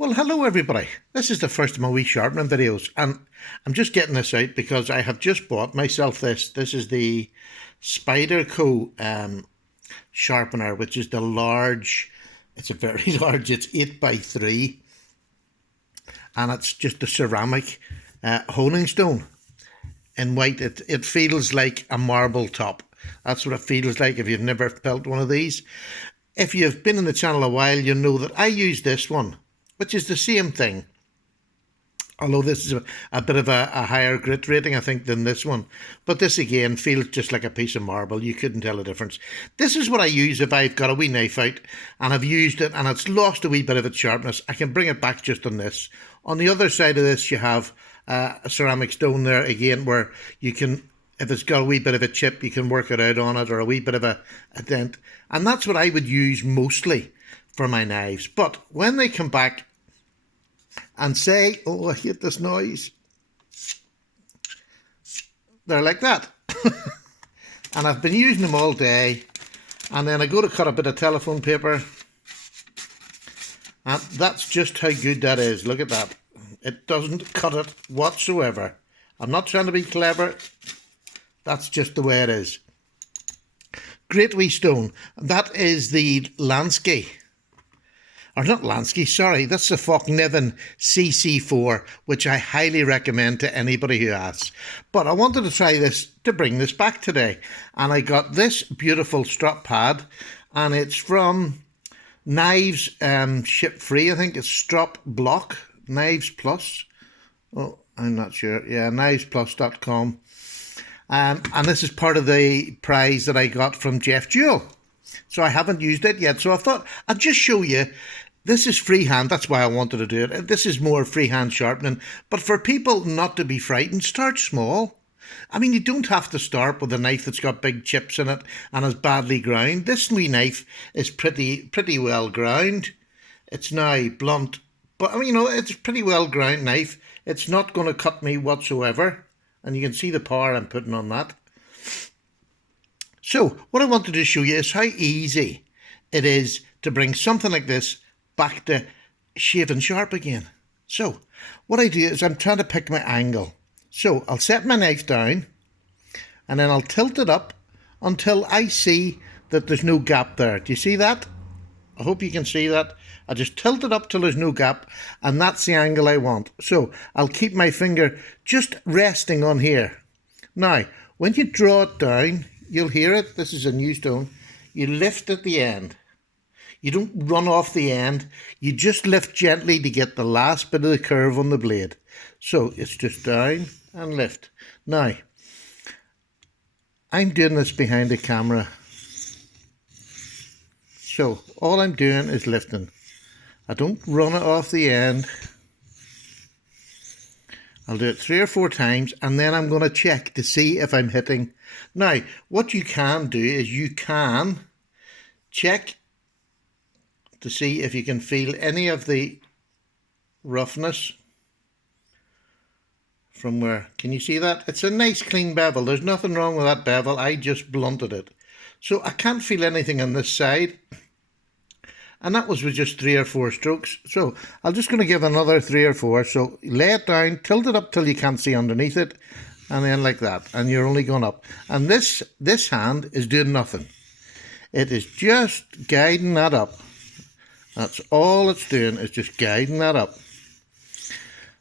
Well, hello everybody. This is the first of my wee sharpening videos, and I'm just getting this out because I have just bought myself this. This is the Spyderco sharpener, which is the large. It's a very large. It's 8x3, and it's just a ceramic honing stone in white. It feels like a marble top. That's what it feels like if you've never felt one of these. If you've been in the channel a while, you'll know that I use this one, which is the same thing, although this is a bit of a higher grit rating, I think, than this one. But this, again, feels just like a piece of marble. You couldn't tell the difference. This is what I use if I've got a wee knife out and I've used it and it's lost a wee bit of its sharpness. I can bring it back just on this. On the other side of this, you have a ceramic stone there, again, where you can, if it's got a wee bit of a chip, you can work it out on it, or a wee bit of a dent. And that's what I would use mostly for my knives. But when they come back and say, oh, I hate this noise, they're like that. And I've been using them all day, and then I go to cut a bit of telephone paper, and that's just how good that is. Look at that. It doesn't cut it whatsoever. I'm not trying to be clever. That's just the way it is. Great wee stone. That is the Lansky. Or not Lansky, sorry, that's the Fallkniven CC4, which I highly recommend to anybody who asks. But I wanted to try this, to bring this back today. And I got this beautiful STROP pad, and it's from Knives Ship Free. I think it's STROP Block, Knives Plus. Oh, I'm not sure. Yeah, knivesplus.com. And this is part of the prize that I got from Jeff Jewell. So I haven't used it yet. So I thought I'd just show you. This is freehand. That's why I wanted to do it. This is more freehand sharpening. But for people not to be frightened, start small. I mean, you don't have to start with a knife that's got big chips in it and is badly ground. This wee knife is pretty well ground. It's now blunt. But, I mean, it's a pretty well ground knife. It's not going to cut me whatsoever. And you can see the power I'm putting on that. So, what I wanted to show you is how easy it is to bring something like this back to shaving sharp again. So, what I do is I'm trying to pick my angle. So, I'll set my knife down, and then I'll tilt it up until I see that there's no gap there. Do you see that? I hope you can see that. I just tilt it up till there's no gap, and that's the angle I want. So, I'll keep my finger just resting on here. Now, when you draw it down, you'll hear it. This is a new stone. You lift at the end. You don't run off the end. You just lift gently to get the last bit of the curve on the blade. So it's just down and lift. Now, I'm doing this behind the camera. So all I'm doing is lifting. I don't run it off the end. I'll do it 3 or 4 times, and then I'm going to check to see if I'm hitting. Now, what you can do is you can check to see if you can feel any of the roughness from where. Can you see that? It's a nice clean bevel. There's nothing wrong with that bevel. I just blunted it. So I can't feel anything on this side. And that was with just 3 or 4 strokes. So I'm just going to give another 3 or 4. So lay it down, tilt it up till you can't see underneath it, and then like that. And you're only going up. And this hand is doing nothing. It is just guiding that up. That's all it's doing, is just guiding that up.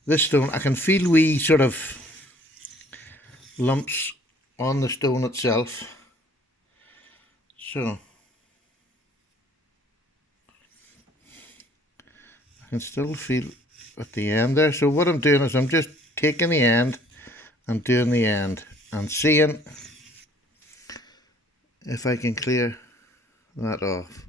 This stone, I can feel wee sort of lumps on the stone itself. So I can still feel at the end there. So what I'm doing is I'm just taking the end and doing the end and seeing if I can clear that off.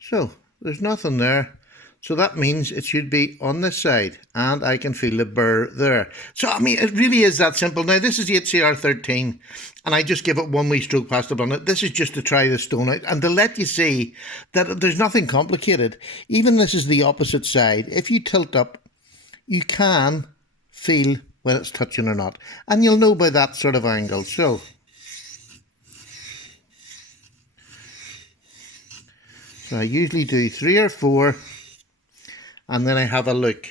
So there's nothing there. So that means it should be on this side, and I can feel the burr there. So, I mean, it really is that simple. Now, this is the HCR13, and I just give it 1 wee stroke past it on it. This is just to try the stone out and to let you see that there's nothing complicated. Even this is the opposite side. If you tilt up, you can feel when it's touching or not. And you'll know by that sort of angle. So I usually do 3 or 4 and then I have a look.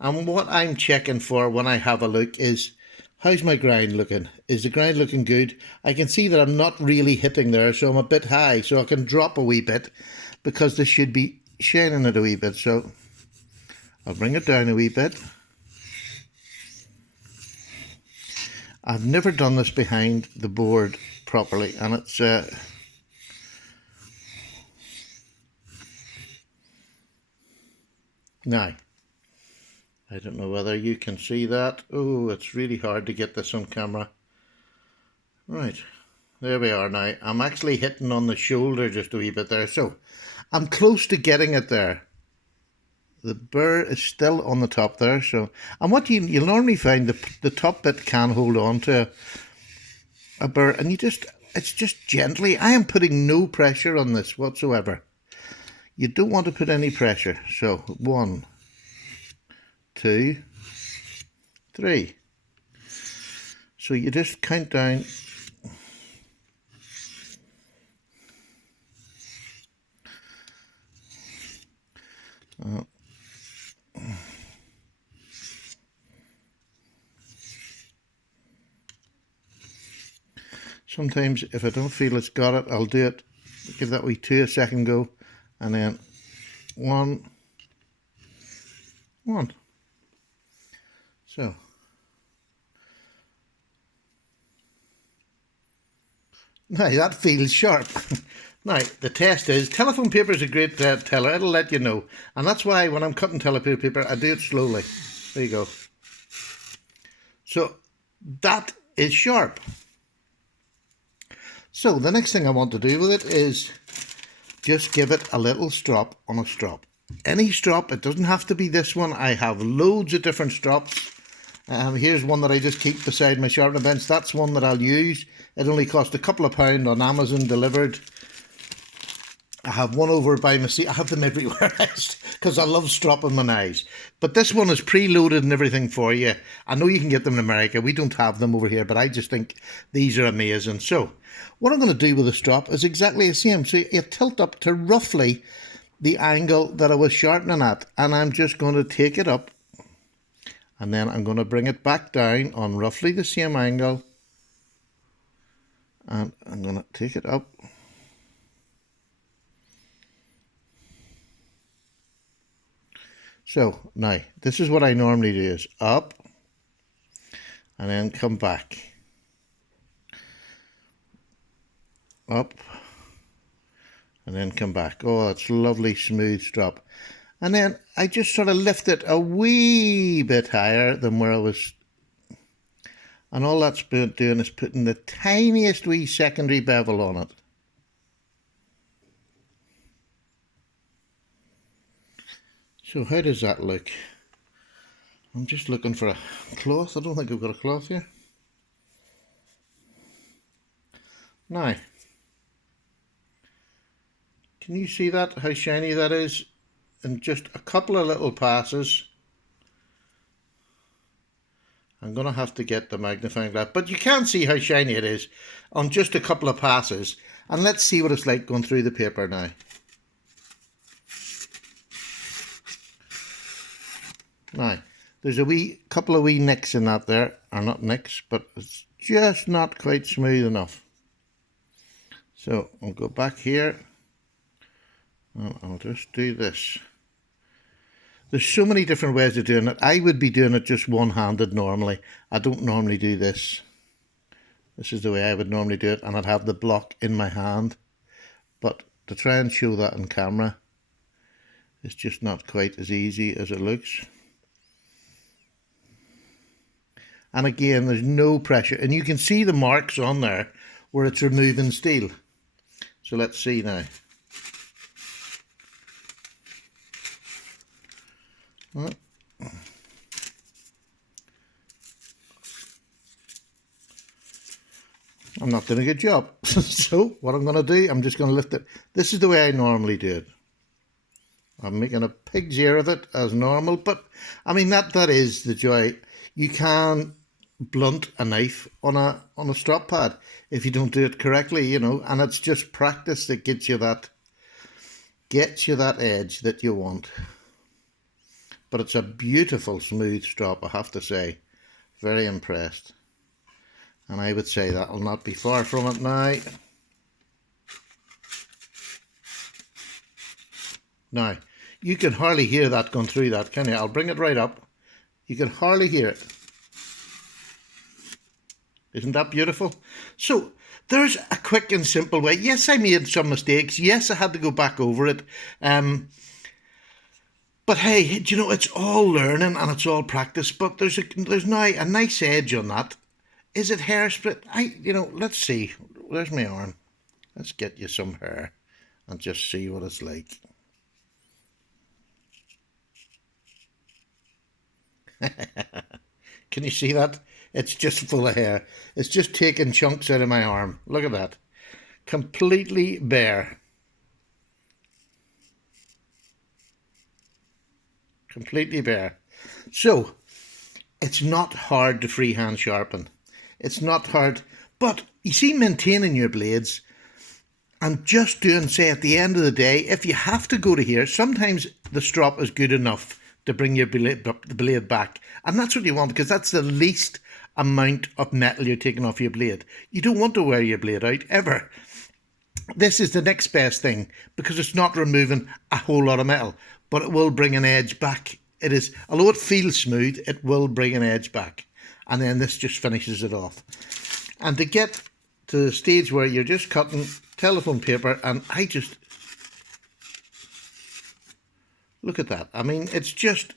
And what I'm checking for when I have a look is, how's my grind looking? Is the grind looking good? I can see that I'm not really hitting there, so I'm a bit high, so I can drop a wee bit because this should be shining it a wee bit. So I'll bring it down a wee bit. I've never done this behind the board properly, and it's now, I don't know whether you can see that. Oh, it's really hard to get this on camera. Right, there we are now. I'm actually hitting on the shoulder just a wee bit there, so I'm close to getting it there. The burr is still on the top there, so, and what you'll normally find, the top bit can hold on to a burr, and it's just gently. I am putting no pressure on this whatsoever. You don't want to put any pressure. So 1, 2, 3. So you just count down. Sometimes if I don't feel it's got it, I'll do it, give that wee 2 a second go, and then 1, 1. So now that feels sharp. Now the test is, telephone paper is a great teller. It'll let you know, and that's why when I'm cutting telephone paper I do it slowly. There you go. So that is sharp. So the next thing I want to do with it is just give it a little strop on a strop. Any strop, it doesn't have to be this one. I have loads of different strops. Here's one that I just keep beside my sharpening bench. That's one that I'll use. It only cost a couple of pounds on Amazon delivered. I have one over by my seat. I have them everywhere because I love stropping my knives. But this one is preloaded and everything for you. I know you can get them in America. We don't have them over here, but I just think these are amazing. So what I'm going to do with the strop is exactly the same. So you tilt up to roughly the angle that I was sharpening at, and I'm just going to take it up, and then I'm going to bring it back down on roughly the same angle, and I'm going to take it up. So now this is what I normally do, is up and then come back, up and then come back. Oh, it's lovely smooth strop. And then I just sort of lift it a wee bit higher than where I was, and all that's doing is putting the tiniest wee secondary bevel on it. So how does that look? I'm just looking for a cloth. I don't think I've got a cloth here. Now, can you see that, how shiny that is? In just a couple of little passes. I'm going to have to get the magnifying glass, but you can see how shiny it is on just a couple of passes. And let's see what it's like going through the paper now. Now, there's a couple of wee nicks in that there, or not nicks, but it's just not quite smooth enough. So I'll go back here, and I'll just do this. There's so many different ways of doing it. I would be doing it just one-handed normally. I don't normally do this. This is the way I would normally do it, and I'd have the block in my hand. But to try and show that on camera, it's just not quite as easy as it looks. And again, there's no pressure, and you can see the marks on there where it's removing steel. So let's see now. I'm not doing a good job. So what I'm going to do, I'm just going to lift it. This is the way I normally do it. I'm making a pig's ear of it as normal, but I mean that is the joy. You can blunt a knife on a strop pad if you don't do it correctly, you know, and it's just practice that gets you that edge that you want. But it's a beautiful smooth strop, I have to say. Very impressed. And I would say that'll not be far from it now. Now, you can hardly hear that going through that, can you? I'll bring it right up. You can hardly hear it. Isn't that beautiful? So, there's a quick and simple way. Yes, I made some mistakes. Yes, I had to go back over it. But hey, do you know, it's all learning and it's all practice. But there's now a nice edge on that. Is it hair split? Let's see. There's my arm. Let's get you some hair and just see what it's like. Can you see that? It's just full of hair. It's just taking chunks out of my arm. Look at that. Completely bare. Completely bare. So, it's not hard to freehand sharpen. It's not hard. But, you see, maintaining your blades and just doing, say, at the end of the day, if you have to go to here, sometimes the strop is good enough to bring your blade back. And that's what you want, because that's the least amount of metal you're taking off your blade. You don't want to wear your blade out, ever. This is the next best thing, because it's not removing a whole lot of metal, but it will bring an edge back. It is, although it feels smooth, it will bring an edge back. And then this just finishes it off. And to get to the stage where you're just cutting telephone paper, and I just... Look at that. I mean, it's just...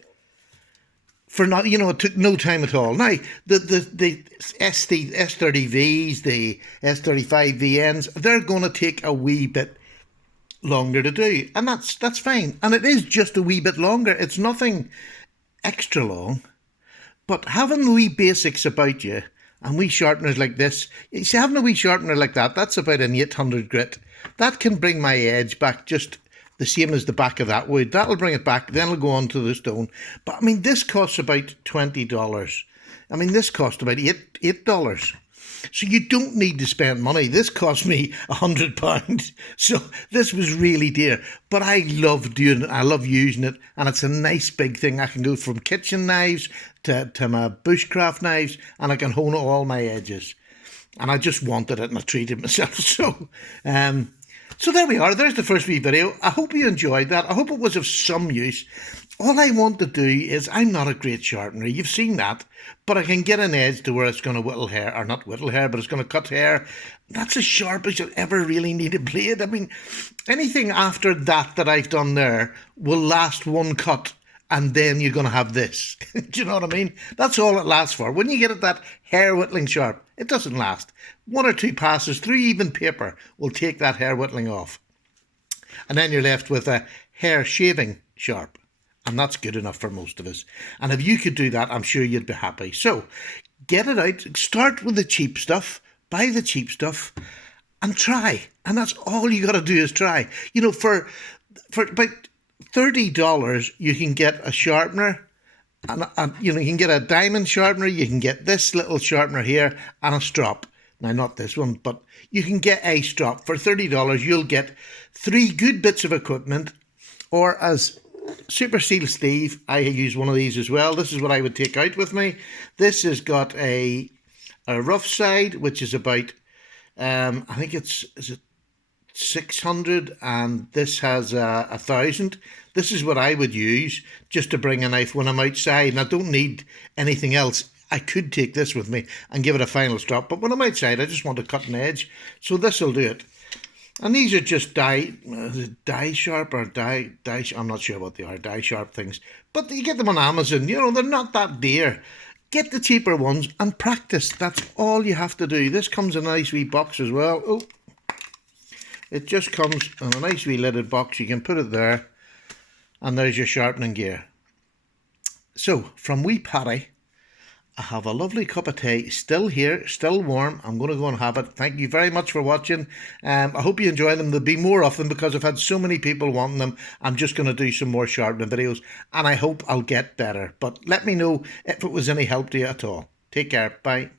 For not, it took no time at all. Now, the S30Vs, the S35VNs, they're going to take a wee bit longer to do. And that's fine. And it is just a wee bit longer. It's nothing extra long. But having the wee basics about you, and wee sharpeners like this, you see, having a wee sharpener like that, that's about an 800 grit. That can bring my edge back just the same as the back of that wood. That'll bring it back, then it'll go on to the stone. But, I mean, this costs about $20. I mean, this cost about $8. So you don't need to spend money. This cost me £100. So this was really dear. But I love doing it. I love using it. And it's a nice big thing. I can go from kitchen knives to my bushcraft knives, and I can hone all my edges. And I just wanted it, and I treated myself. So there we are. There's the first wee video. I hope you enjoyed that. I hope it was of some use. All I want to do is, I'm not a great sharpener. You've seen that. But I can get an edge to where it's going to whittle hair. Or not whittle hair, but it's going to cut hair. That's as sharp as you'll ever really need a blade. I mean, anything after that I've done there will last one cut. And then you're going to have this. Do you know what I mean? That's all it lasts for. When you get it that hair whittling sharp, it doesn't last. 1 or 2 passes through even paper will take that hair whittling off. And then you're left with a hair shaving sharp. And that's good enough for most of us. And if you could do that, I'm sure you'd be happy. So, get it out. Start with the cheap stuff. Buy the cheap stuff. And try. And that's all you got to do is try. For about $30, you can get a sharpener, and you can get a diamond sharpener, you can get this little sharpener here, and a strop. Now, not this one, but you can get a strop. For $30, you'll get 3 good bits of equipment, or as Super Steel Steve, I use one of these as well. This is what I would take out with me. This has got a rough side, which is about, I think is it 600, and this has 1,000. This is what I would use just to bring a knife when I'm outside, and I don't need anything else. I could take this with me and give it a final strop, but when I'm outside, I just want to cut an edge, so this will do it. And these are just die sharp or die. I'm not sure what they are, die sharp things, but you get them on Amazon. They're not that dear. Get the cheaper ones and practice. That's all you have to do. This comes in a nice wee box as well. Oh. It just comes in a nice wee lidded box. You can put it there, and there's your sharpening gear. So, from wee Patty, I have a lovely cup of tea, still here, still warm. I'm going to go and have it. Thank you very much for watching. I hope you enjoy them. There'll be more of them because I've had so many people wanting them. I'm just going to do some more sharpening videos, and I hope I'll get better. But let me know if it was any help to you at all. Take care. Bye.